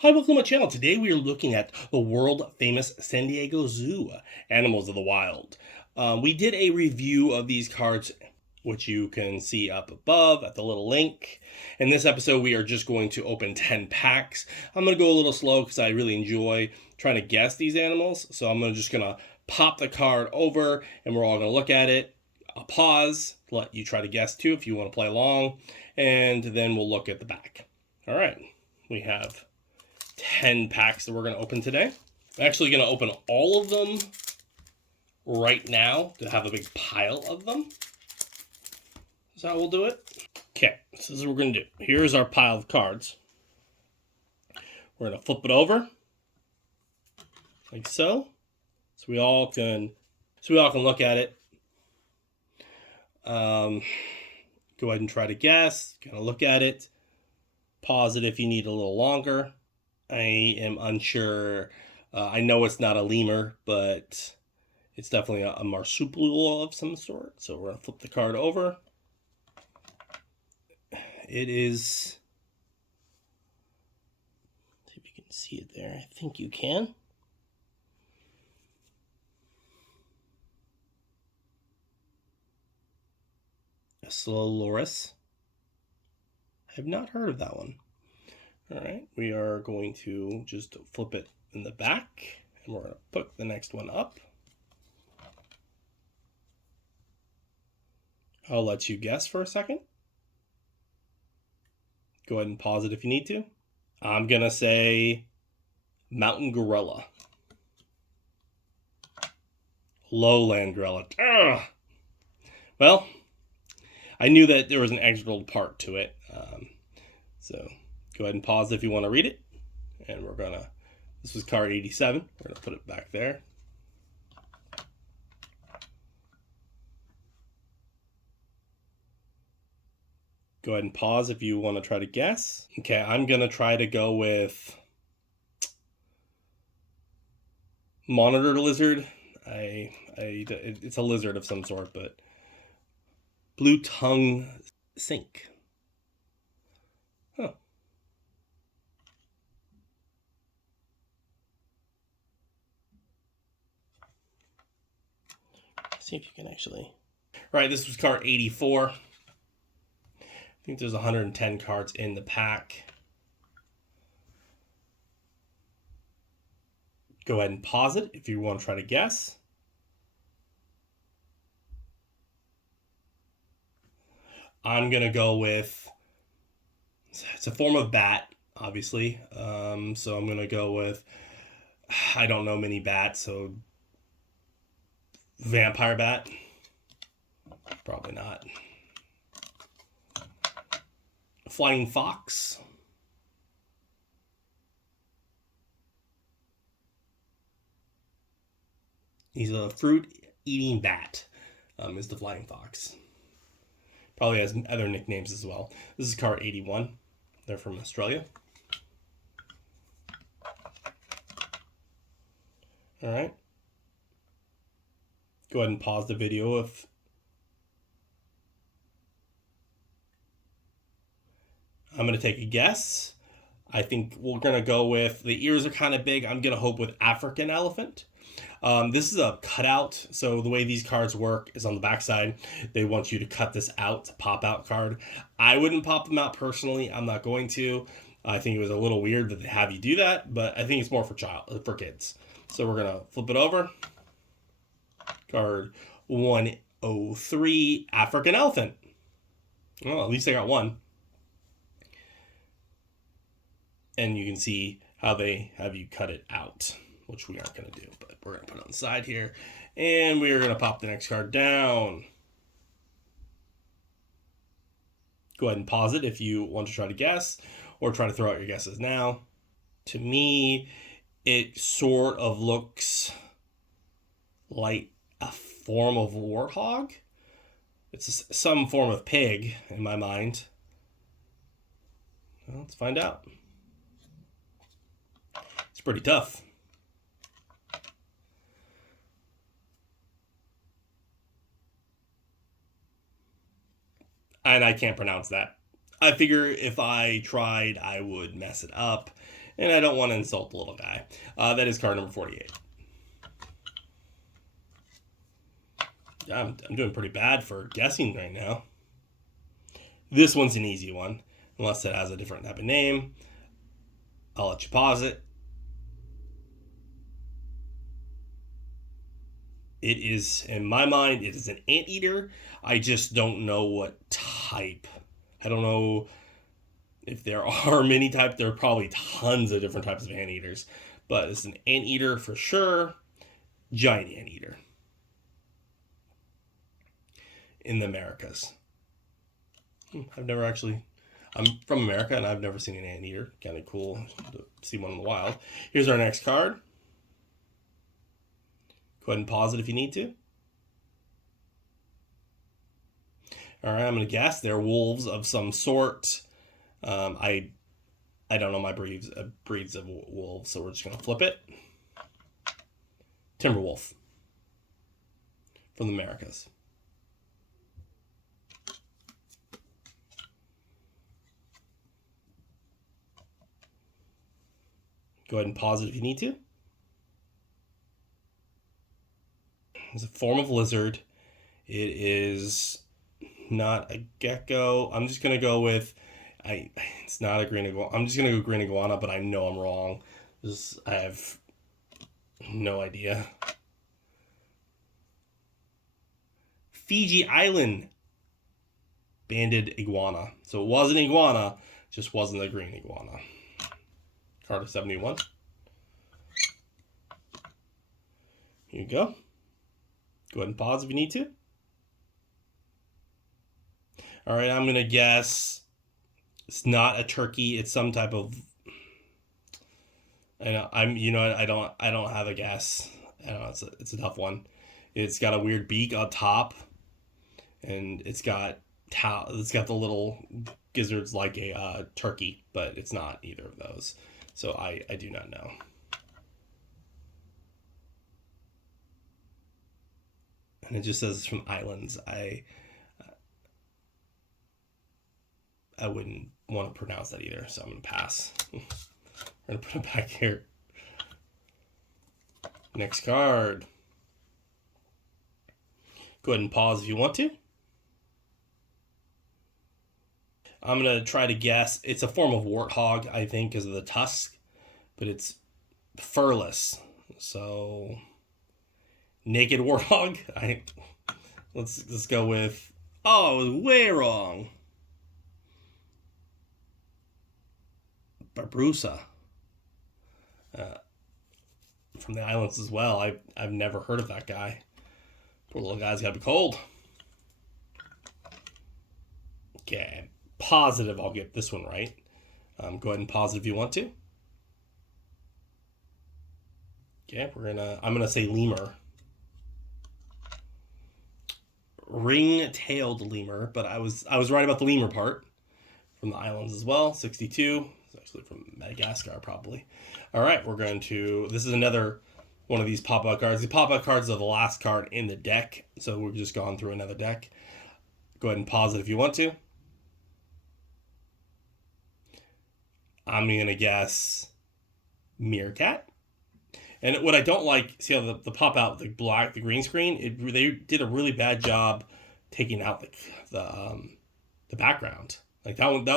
Hi, welcome to my channel. Today we are looking at the world famous San Diego Zoo, Animals of the Wild. We did a review of these cards, which you can see up above at the little link. In this episode, we are just going to open 10 packs. I'm going to go a little slow because I really enjoy trying to guess these animals. So I'm just going to pop the card over and we're all going to look at it. I'll pause, let you try to guess too if you want to play along, and then we'll look at the back. All right, we have 10 packs that we're going to open today. I'm actually going to open all of them right now to have a big pile of them. That's how we'll do it. Okay, this is what we're going to do. Here's our pile of cards. We're going to flip it over like so. So we all can look at it. Go ahead and try to guess. Kind of look at it. Pause it if you need a little longer. I am unsure. I know it's not a lemur, but it's definitely a marsupial of some sort. So we're going to flip the card over. It is... see if you can see it there. I think you can. Asloloris. I have not heard of that one. All right, we are going to just flip it in the back, and we're going to put the next one up. I'll let you guess for a second. Go ahead and pause it if you need to. I'm going to say mountain gorilla. Lowland gorilla. Ugh. Well, I knew that there was an integral part to it. So go ahead and pause if you want to read it. And we're going to, this was card 87. We're going to put it back there. Go ahead and pause if you want to try to guess. Okay, I'm going to try to go with monitor lizard. It's a lizard of some sort, but blue tongue sink. Huh. See if you can actually... Right, this was card 84. I think there's 110 cards in the pack. Go ahead and pause it if you want to try to guess. I'm going to go with... it's a form of bat, obviously. So I'm going to go with... I don't know many bats, so... vampire bat? Probably not. Flying fox? He's a fruit-eating bat, is the flying fox. Probably has other nicknames as well. This is card 81. They're from Australia. All right. Go ahead and pause the video if... I'm going to take a guess. I think we're going to go with, the ears are kind of big. I'm going to hope with African elephant. This is a cutout, so the way these cards work is on the back side. They want you to cut this out to pop out card. I wouldn't pop them out personally. I'm not going to. I think it was a little weird that they have you do that, but I think it's more for kids. So we're going to flip it over. Card 103, African elephant. Well, at least I got one. And you can see how they have you cut it out, which we aren't going to do, but we're going to put it on the side here. And we are going to pop the next card down. Go ahead and pause it if you want to try to guess, or try to throw out your guesses now. To me, it sort of looks like a form of warthog. It's some form of pig in my mind. Well, let's find out. It's pretty tough. And I can't pronounce that. I figure if I tried, I would mess it up. and I don't want to insult the little guy. That is card number 48. I'm doing pretty bad for guessing right now. This one's an easy one, unless it has a different type of name. I'll let you pause it. It is, in my mind, it is an anteater. I just don't know what type. I don't know if there are many types. There are probably tons of different types of anteaters, but it's an anteater for sure. Giant anteater in the Americas. I've never actually. I'm from America and I've never seen an anteater. Kind of cool to see one in the wild. Here's our next card. Go ahead and pause it if you need to. All right, I'm going to guess they're wolves of some sort. I don't know my breeds of wolves, so we're just going to flip it. Timberwolf from the Americas. Go ahead and pause it if you need to. It's a form of lizard. It is not a gecko. I'm just going to go with, it's not a green iguana. I'm just going to go green iguana, but I know I'm wrong. I have no idea. Fiji Island banded iguana. So it was an iguana, just wasn't a green iguana. Card of 71. Here you go. Go ahead and pause if you need to. All right, I'm gonna guess it's not a turkey. It's some type of. I don't have a guess. I don't know. It's a tough one. It's got a weird beak on top, and it's got the little gizzards like a turkey, but it's not either of those. So I do not know. And it just says it's from islands. I wouldn't want to pronounce that either, so I'm going to pass. I'm going to put it back here. Next card. Go ahead and pause if you want to. I'm going to try to guess. It's a form of warthog, I think, because of the tusk, but it's furless. So, naked warthog. Let's go with. Oh, I was way wrong. Barbusa. From the islands as well. I've never heard of that guy. Poor little guy's gotta be cold. Okay, I'm positive I'll get this one right. Go ahead and pause it if you want to. Okay, I'm gonna say lemur. Ring-tailed lemur, but I was right about the lemur part. From the islands as well. 62. It's actually from Madagascar, probably. All right, this is another one of these pop-out cards. The pop-out cards are the last card in the deck, so we've just gone through another deck. Go ahead and pause it if you want to. I'm going to guess meerkat. And what I don't like, see how the pop-out, the green screen, they did a really bad job taking out the background. Like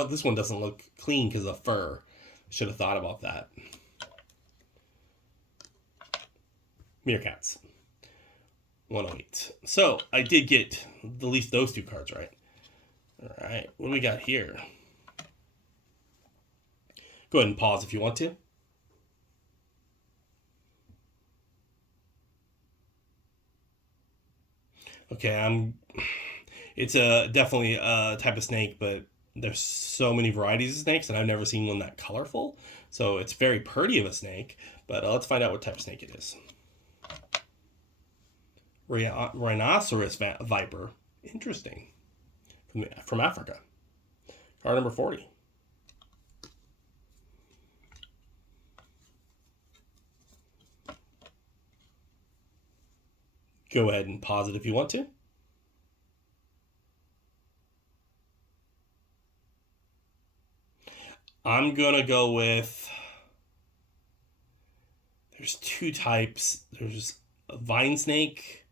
this one doesn't look clean because of fur. Should have thought about that. Meerkats. 108. So I did get at least those two cards right. All right, what do we got here? Go ahead and pause if you want to. Okay, it's definitely a type of snake, but there's so many varieties of snakes, and I've never seen one that colorful. So it's very pretty of a snake, but let's find out what type of snake it is. Rhinoceros viper. Interesting. From Africa. Card number 40. Go ahead and pause it if you want to. I'm going to go with there's two types. There's a vine snake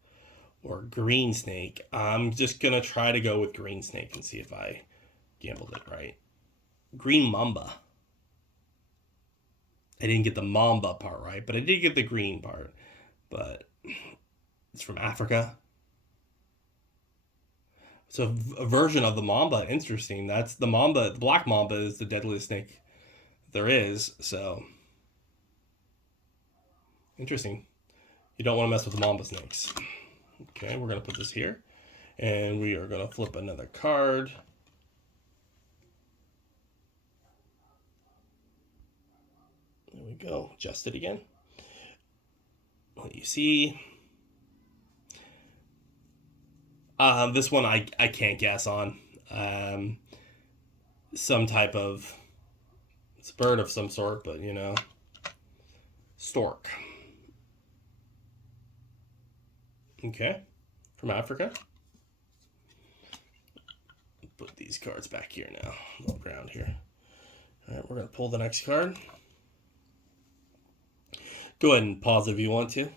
or green snake. I'm just gonna try to go with green snake and see if I gambled it right. Green mamba. I didn't get the mamba part right, but I did get the green part. But it's from Africa. So a version of the mamba. Interesting. That's the mamba. The black mamba is the deadliest snake there is. So interesting. You don't want to mess with the mamba snakes. Okay, we're going to put this here. And we are going to flip another card. There we go. Adjust it again. What you see. This one I can't guess on. Some type of... It's a bird of some sort, but you know. Stork. Okay. From Africa. Put these cards back here now. On the ground here. Alright, we're going to pull the next card. Go ahead and pause if you want to.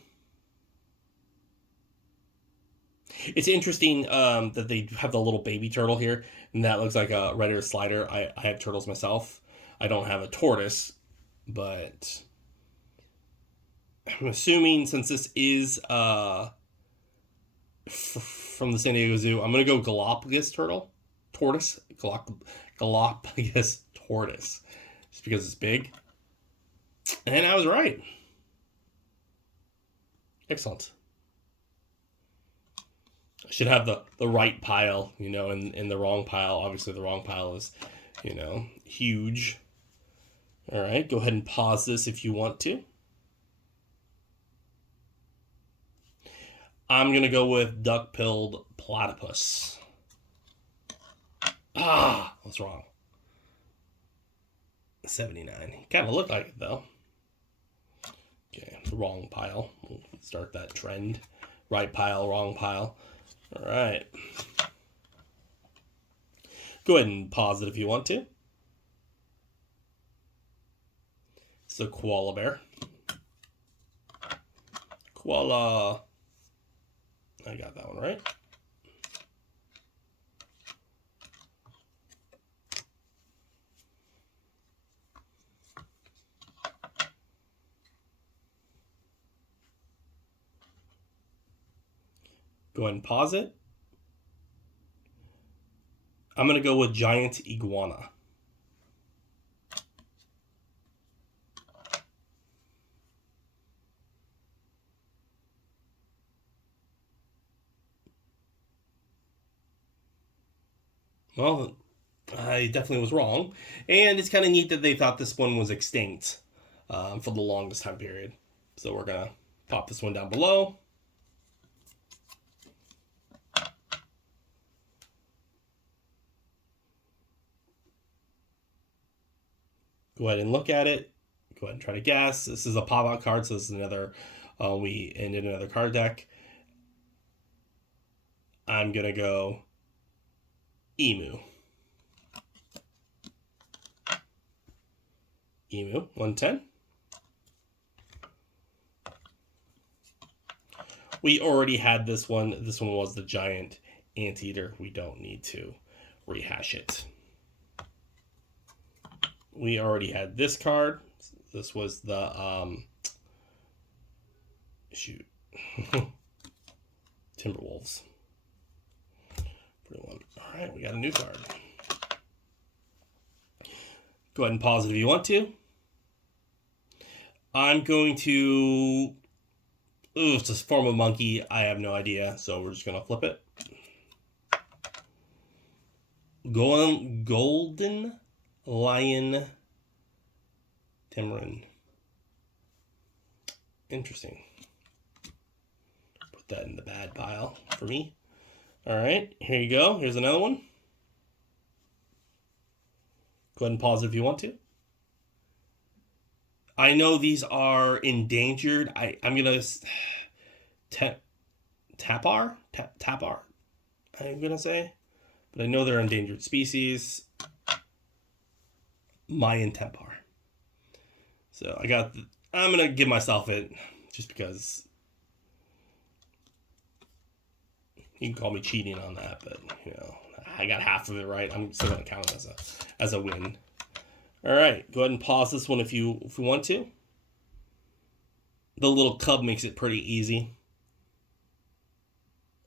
It's interesting that they have the little baby turtle here, and that looks like a red ear slider. I have turtles myself. I don't have a tortoise, but I'm assuming since this is from the San Diego Zoo, I'm going to go Galapagos tortoise, Galapagos tortoise, just because it's big. And I was right. Excellent. I should have the right pile, you know, and the wrong pile. Obviously, the wrong pile is, you know, huge. All right, go ahead and pause this if you want to. I'm going to go with duck-billed platypus. Ah, that's wrong. 79. Kind of looked like it, though. Okay, the wrong pile. We'll start that trend. Right pile, wrong pile. All right. Go ahead and pause it if you want to. It's the koala bear. Koala. I got that one right. Go ahead and pause it. I'm going to go with giant iguana. Well, I definitely was wrong. And it's kind of neat that they thought this one was extinct for the longest time period. So we're going to pop this one down below. Go ahead and look at it. Go ahead and try to guess. This is a pop-out card, so this is another, we ended another card deck. I'm going to go emu. Emu, 110. We already had this one. This one was the giant anteater. We don't need to rehash it. We already had this card. This was the Timberwolves. All right, we got a new card. Go ahead and pause it if you want to. I'm going to... Ooh, it's a form of monkey. I have no idea, so we're just going to flip it. Golden Lion Tamarin. Interesting. Put that in the bad pile for me. All right, here you go. Here's another one. Go ahead and pause it if you want to. I know these are endangered. I'm going to... Tapir, I'm going to say. But I know they're endangered species. Mayan Tempar. So I got I'm going to give myself it just because you can call me cheating on that, but, you know, I got half of it right. I'm still going to count it as a win. All right, go ahead and pause this one if you want to. The little cub makes it pretty easy.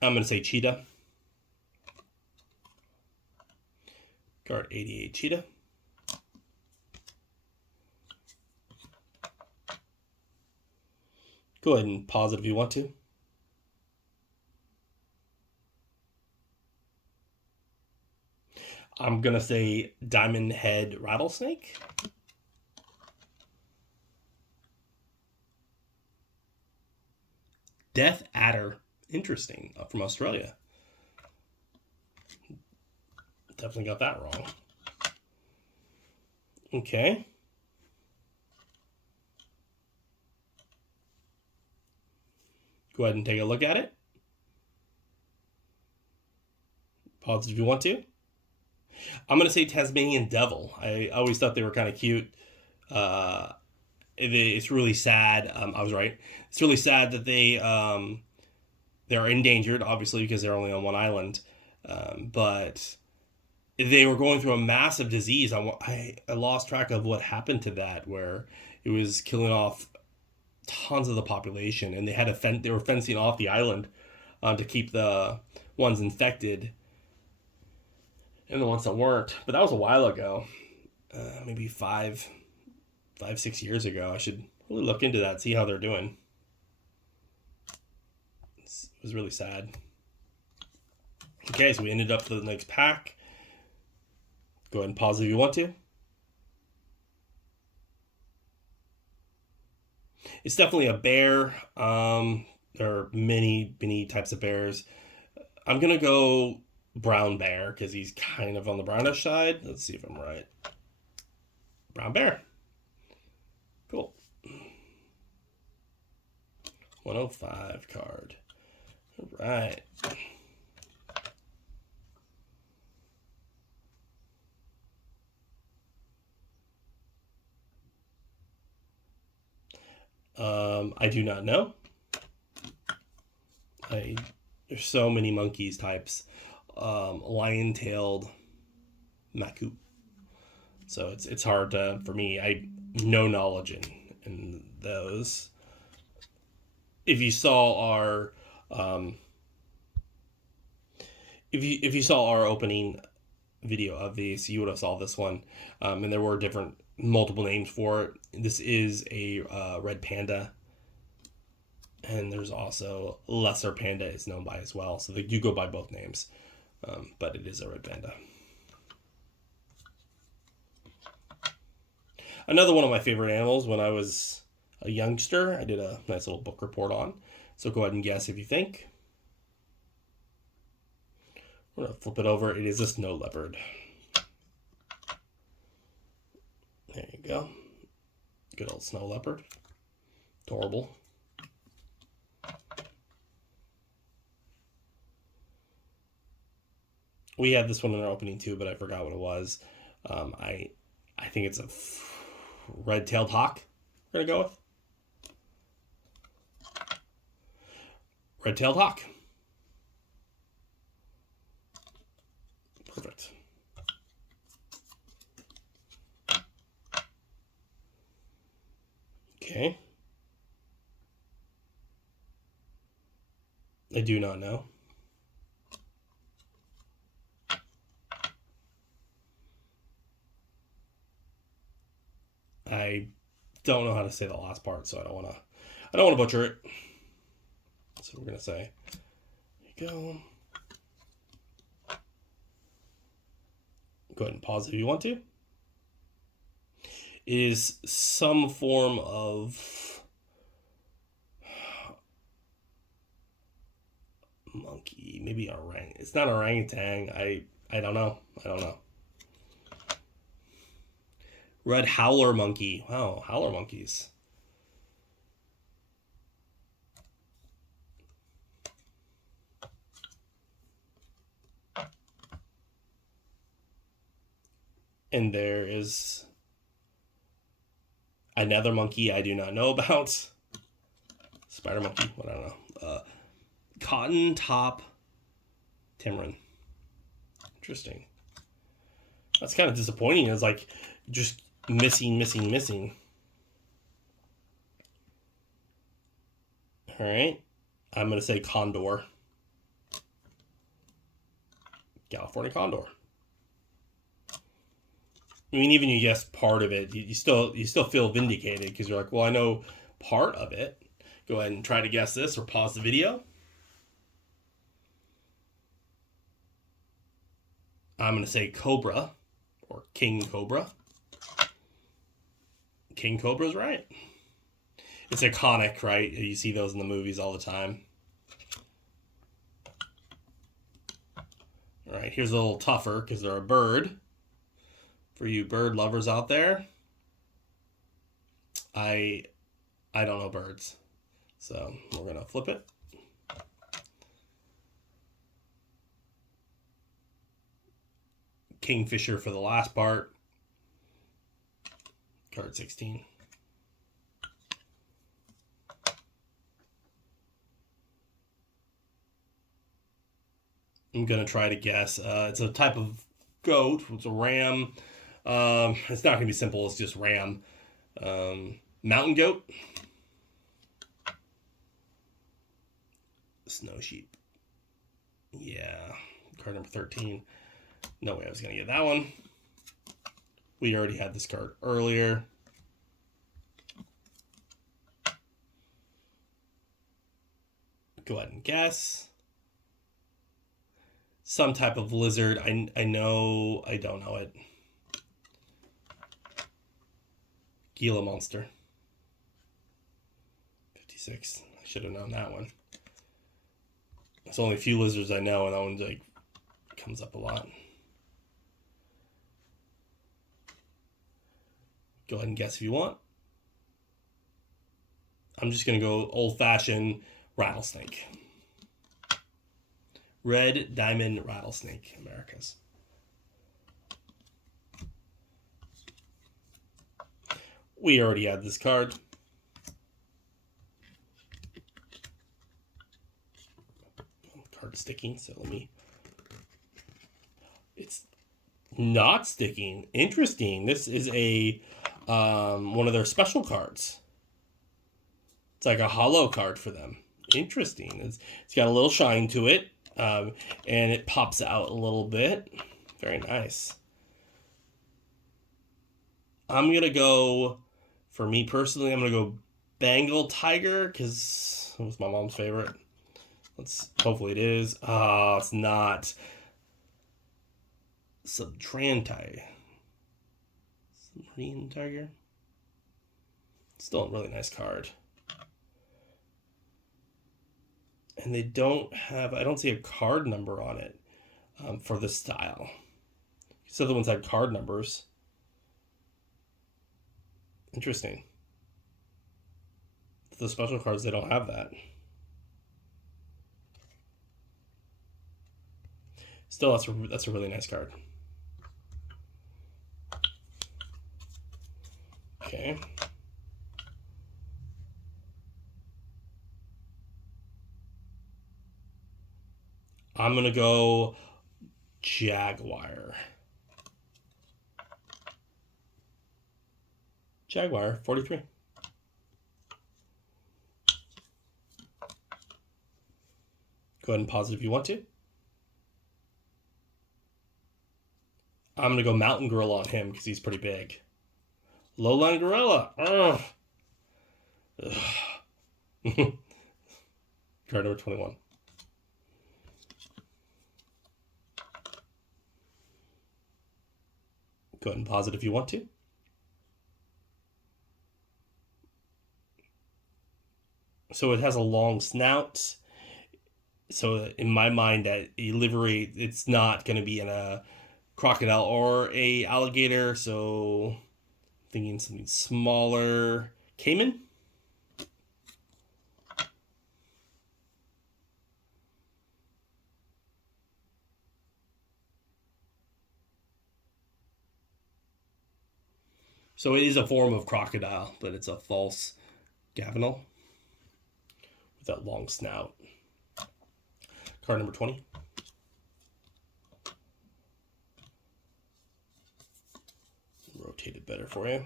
I'm going to say cheetah. Card 88 cheetah. Go ahead and pause it if you want to. I'm going to say diamond head rattlesnake. Death adder. Interesting. From Australia. Definitely got that wrong. Okay. Go ahead and take a look at it. Pause it if you want to. I'm going to say Tasmanian devil. I always thought they were kind of cute. It's really sad. I was right. It's really sad that they're endangered, obviously, because they're only on one island. But they were going through a massive disease. I lost track of what happened to that, where it was killing off tons of the population, and they were fencing off the island to keep the ones infected and the ones that weren't. But that was a while ago, maybe 6 years ago. I should really look into that, see how they're doing. It was really sad. Okay, so we ended up for the next pack. Go ahead and pause if you want to. It's definitely a bear. There are many types of bears. I'm going to go brown bear because he's kind of on the brownish side. Let's see if I'm right. Brown bear. Cool. 105 card. All right. I do not know. There's so many monkeys types. Lion-tailed Maku. So it's hard for me. I no knowledge in those. If you saw our if you saw our opening video of these, you would have saw this one, and there were multiple names for it. This is a red panda, and there's also lesser panda is known by as well. So they do go by both names, but it is a red panda. Another one of my favorite animals when I was a youngster, I did a nice little book report on. So go ahead and guess if you think. We're going to flip it over. It is a snow leopard. There you go. Good old snow leopard. Adorable. We had this one in our opening too, but I forgot what it was. I think it's a red-tailed hawk. We're gonna go with red-tailed hawk. Perfect. Okay. I do not know. I don't know how to say the last part, so I don't want to butcher it. So we're gonna say, here you go. Go ahead and pause if you want to. It is some form of monkey, maybe orang. It's not orangutan. I don't know. Red howler monkey. Wow, howler monkeys. And there is, Another monkey I do not know about. Spider monkey, what I don't know. Cotton top Tamarin. Interesting. That's kind of disappointing. It's like just missing. All right. I'm going to say Condor. California Condor. I mean, even you guess part of it, you still feel vindicated because you're like, well, I know part of it. Go ahead and try to guess this or pause the video. I'm going to say Cobra or King Cobra. King Cobra's right. It's iconic, right? You see those in the movies all the time. All right, here's a little tougher because they're a bird. For you bird lovers out there, I don't know birds, so we're gonna flip it. Kingfisher for the last part. Card 16. I'm gonna try to guess. It's a type of goat. It's a ram. It's not gonna be simple. It's just ram. Mountain goat. Snow sheep. Yeah. Card number 13. No way I was gonna get that one. We already had this card earlier. Go ahead and guess. Some type of lizard. I know. I don't know it. Gila monster. 56. I should have known that one. There's only a few lizards I know, and that one like comes up a lot. Go ahead and guess if you want. I'm just gonna go old-fashioned rattlesnake. Red diamond rattlesnake, Americas. We already had this card. Card sticking, so let me. It's not sticking. Interesting. This is a one of their special cards. It's like a hollow card for them. Interesting. It's got a little shine to it, and it pops out a little bit. Very nice. I'm gonna go. For me personally, I'm gonna go Bengal tiger because it was my mom's favorite. Hopefully it is. It's not. Submarine tiger. Still a really nice card. And they don't have. I don't see a card number on it for this style. These other ones had card numbers. Interesting. The special cards, they don't have that. Still, that's a really nice card. Okay. I'm going to go Jaguar. Jaguar, 43. Go ahead and pause it if you want to. I'm going to go Mountain Gorilla on him because he's pretty big. Lowland Gorilla. Ugh. Ugh. Card number 21. Go ahead and pause it if you want to. So it has a long snout. So in my mind, that a livery, it's not going to be in a crocodile or a alligator. So thinking something smaller. Cayman? So it is a form of crocodile, but it's a false Gavinal with that long snout. Card number 20. Rotate it better for you.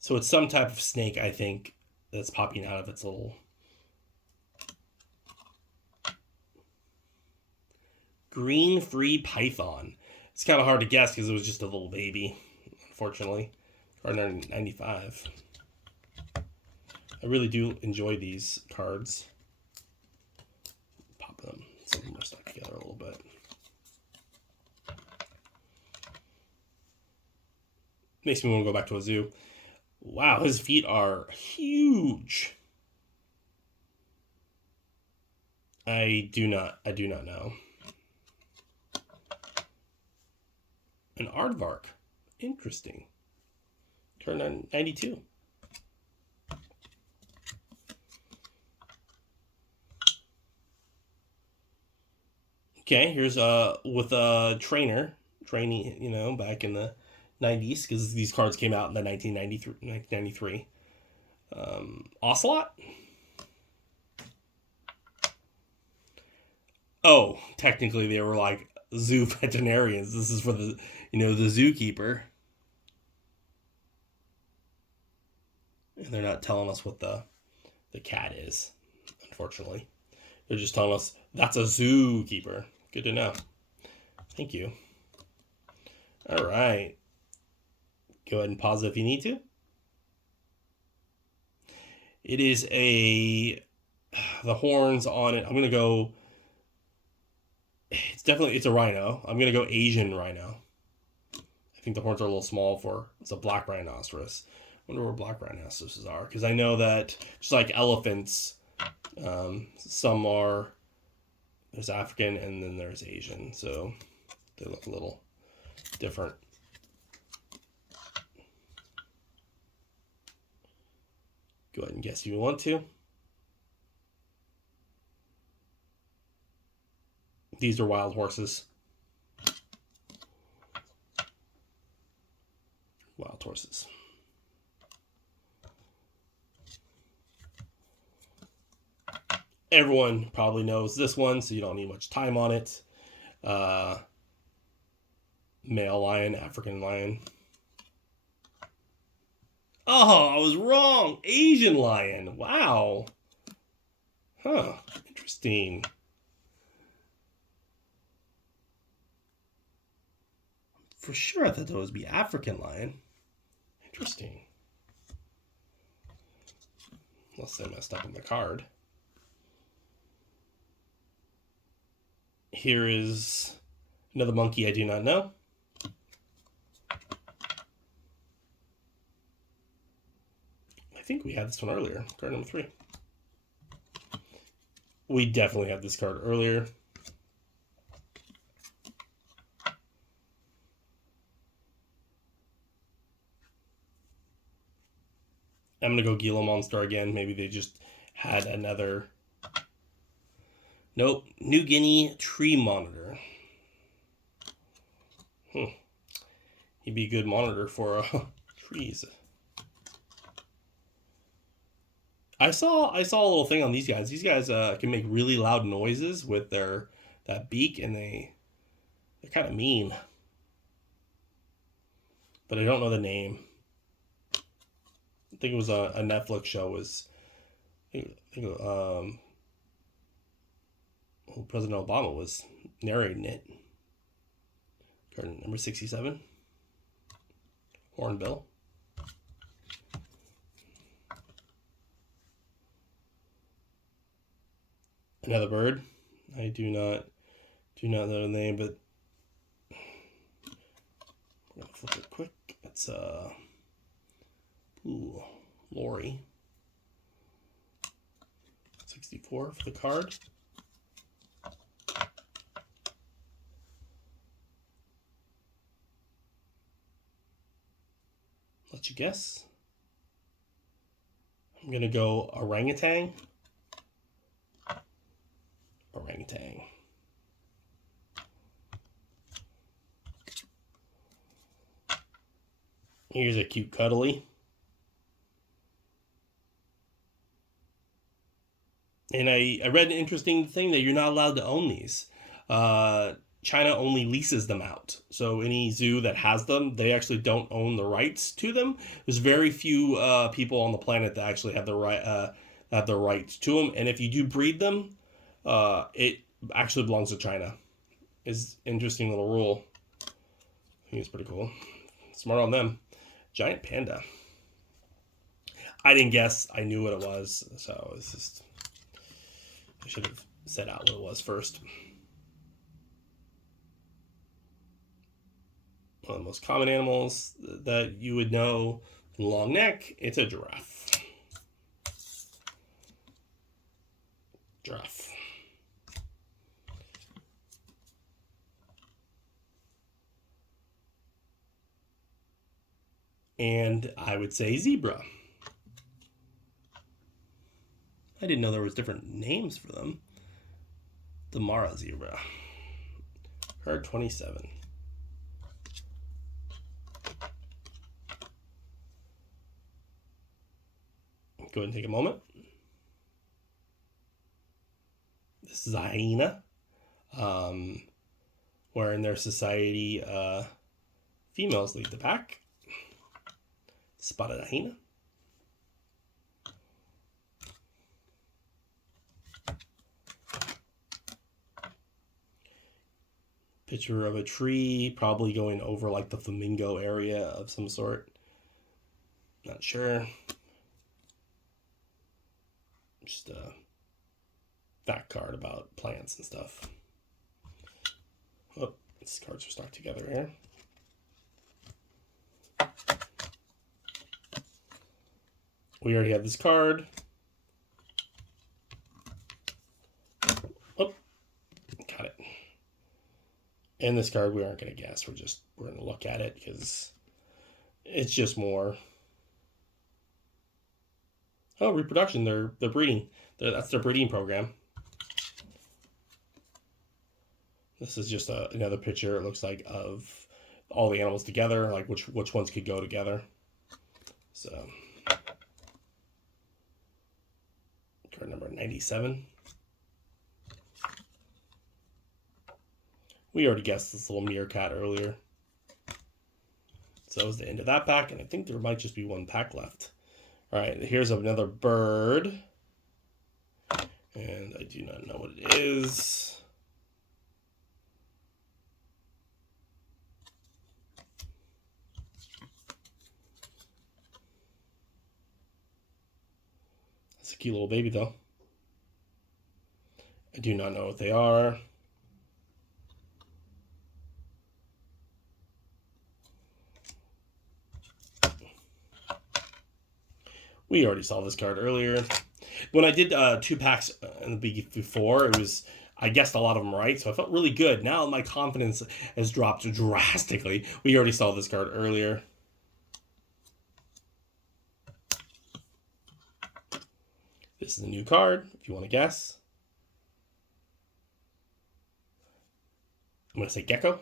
So it's some type of snake, I think, that's popping out of its little green free python. It's kind of hard to guess because it was just a little baby, unfortunately. Card number 95. I really do enjoy these cards. Pop them. Some of them are stuck together a little bit. Makes me want to go back to a zoo. Wow, his feet are huge. I do not know. An aardvark. Interesting. Turn on 92. Okay, here's with a training, you know, back in the 90s, because these cards came out in the 1993. Ocelot? Oh, technically they were like zoo veterinarians. This is for the, you know, the zookeeper. And they're not telling us what the cat is, unfortunately. They're just telling us that's a zookeeper. Good to know. Thank you. All right. Go ahead and pause it if you need to. It is the horns on it. I'm going to go, it's a rhino. I'm going to go Asian rhino. I think the horns are a little small it's a black rhinoceros. I wonder where black rhinoceroses are, because I know that just like elephants, some are, there's African and then there's Asian, so they look a little different. Go ahead and guess if you want to. These are wild horses. Wild horses. Everyone probably knows this one, so you don't need much time on it. Male lion, African lion. Oh, I was wrong. Asian lion. Wow. Huh. Interesting. For sure, I thought that would be African lion. Interesting. Unless I messed up on the card. Here is another monkey I do not know. I think we had this one earlier. Card number 3. We definitely had this card earlier. I'm going to go Gila Monster again. Maybe they just had another. Nope. New Guinea Tree Monitor. He'd be a good monitor for trees. I saw a little thing on these guys. These guys can make really loud noises with that beak, and they're kind of mean. But I don't know the name. I think it was a Netflix show. President Obama was narrating it. Card number 67. Hornbill. Another bird. I do not know the name, but we're gonna flip it quick. It's Lori. 64 for the card. Let you guess. I'm gonna go orangutan. Orangutan. Here's a cute cuddly. And I read an interesting thing that you're not allowed to own these. China only leases them out. So any zoo that has them, they actually don't own the rights to them. There's very few people on the planet that actually have the rights to them. And if you do breed them, it actually belongs to China. Is interesting little rule. I think it's pretty cool. Smart on them. Giant panda. I didn't guess. I knew what it was, so it's just I should have set out what it was first. One of the most common animals that you would know. Long neck. It's a giraffe. Giraffe. And I would say zebra. I didn't know there was different names for them. The Mara zebra. Herd 27. Go ahead and take a moment. This is a hyena. Where in their society, females lead the pack. Spotted hyena. Picture of a tree, probably going over like the flamingo area of some sort. Not sure. Just a fact card about plants and stuff. Oh, these cards are stuck together here. We already have this card. Oh, got it. And this card we aren't going to guess. We're going to look at it because it's just more. Oh, reproduction. They're breeding. That's their breeding program. This is just another picture. It looks like of all the animals together, like which ones could go together. So. Card number 97. We already guessed this little meerkat earlier. So that was the end of that pack, and I think there might just be one pack left. All right, here's another bird. And I do not know what it is. It's a cute little baby, though. I do not know what they are. We already saw this card earlier. When I did 2 packs in the beginning before, I guessed a lot of them right, so I felt really good. Now my confidence has dropped drastically. We already saw this card earlier. This is a new card, if you want to guess. I'm going to say gecko.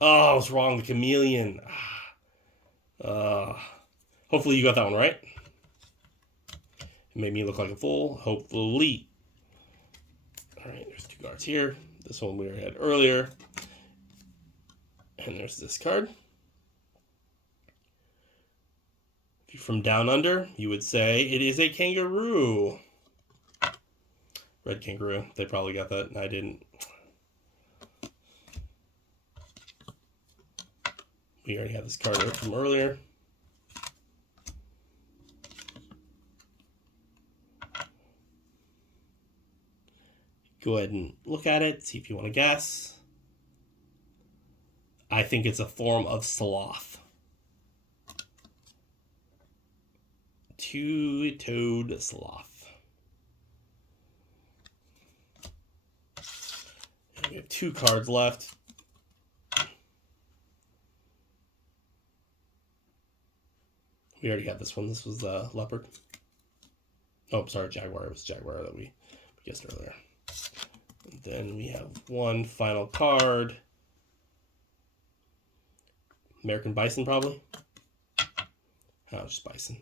Oh, I was wrong. The chameleon. Hopefully you got that one right. It made me look like a fool. Hopefully. All right, there's 2 cards here. This one we already had earlier. And there's this card. If you're from down under, you would say it is a kangaroo. Red kangaroo. They probably got that, and I didn't. We already have this card from earlier. Go ahead and look at it, see if you want to guess. I think it's a form of sloth. Two-toed sloth. And we have 2 cards left. We already had this one. This was the leopard. Oh, sorry, jaguar. It was jaguar that we guessed earlier. And then we have one final card. American Bison, probably. Oh, just Bison.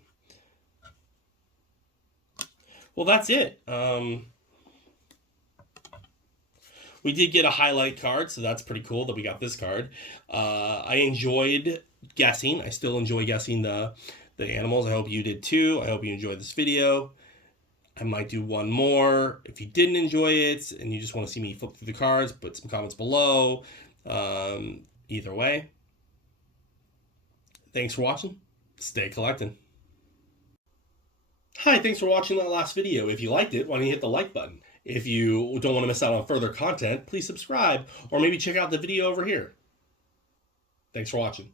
Well, that's it. We did get a highlight card, so that's pretty cool that we got this card. I enjoyed guessing. I still enjoy guessing the animals. I hope you did too. I hope you enjoyed this video. I might do one more. If you didn't enjoy it and you just want to see me flip through the cards, put some comments below. Either way, thanks for watching. Stay collecting. Hi, thanks for watching that last video. If you liked it, why don't you hit the like button? If you don't want to miss out on further content, please subscribe or maybe check out the video over here. Thanks for watching.